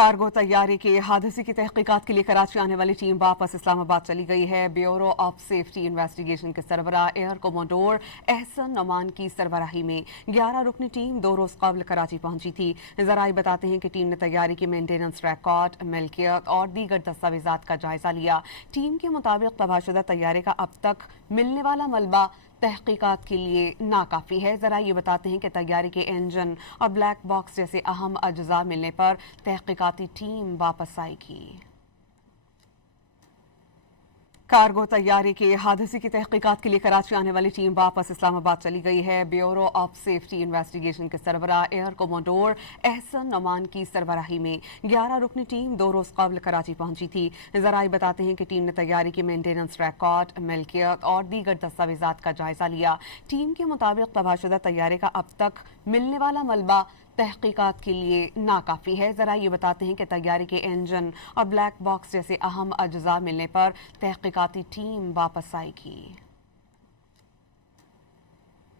Cargo तैयारी के हादसे की तहकीकात के लिए कराची आने वाली टीम वापस इस्लामाबाद चली गई है। ब्यूरो ऑफ सेफ्टी इन्वेस्टिगेशन के सरबराह एयर कमोडोर एहसन नमान की सरबराही में 11 रुकनी टीम 2 रोज कबल कराची पहुंची थी। जराए बताते हैं कि टीम ने तैयारी की मेंटेनेंस रिकॉर्ड, मिल्कियत और दीगर दस्तावेजात का जायजा लिया। टीम के मुताबिक तबाहशुदा तैयारे का अब तक मिलने वाला मलबा तहकीकात के लिए नाकाफी है। जरा ये बताते हैं कि तैयारी के इंजन और ब्लैक बॉक्स जैसे अहम अज्जा मिलने पर तहकीकाती टीम वापस आएगी। कार्गो तैयारी के हादसे की तहकीकात के लिए कराची आने वाली टीम वापस इस्लामाबाद चली गई है। ब्यूरो ऑफ सेफ्टी इन्वेस्टिगेशन के सरबराह एयर कमोडोर एहसन नमान की सरबराही में 11 रुकनी टीम 2 रोज कबल कराची पहुंची थी। जराए बताते हैं कि टीम ने तैयारी की मेंटेनेंस रिकॉर्ड, मिल्कियत और दीगर दस्तावेजात का जायजा लिया। टीम के मुताबिक तबाहशुदा तैयारे का अब तक मिलने वाला मलबा तहकीकात के लिए नाकाफी है। जरा ये बताते हैं कि तैयारी के इंजन और ब्लैक बॉक्स जैसे अहम अज्जा मिलने पर तहकीकाती टीम वापस आएगी।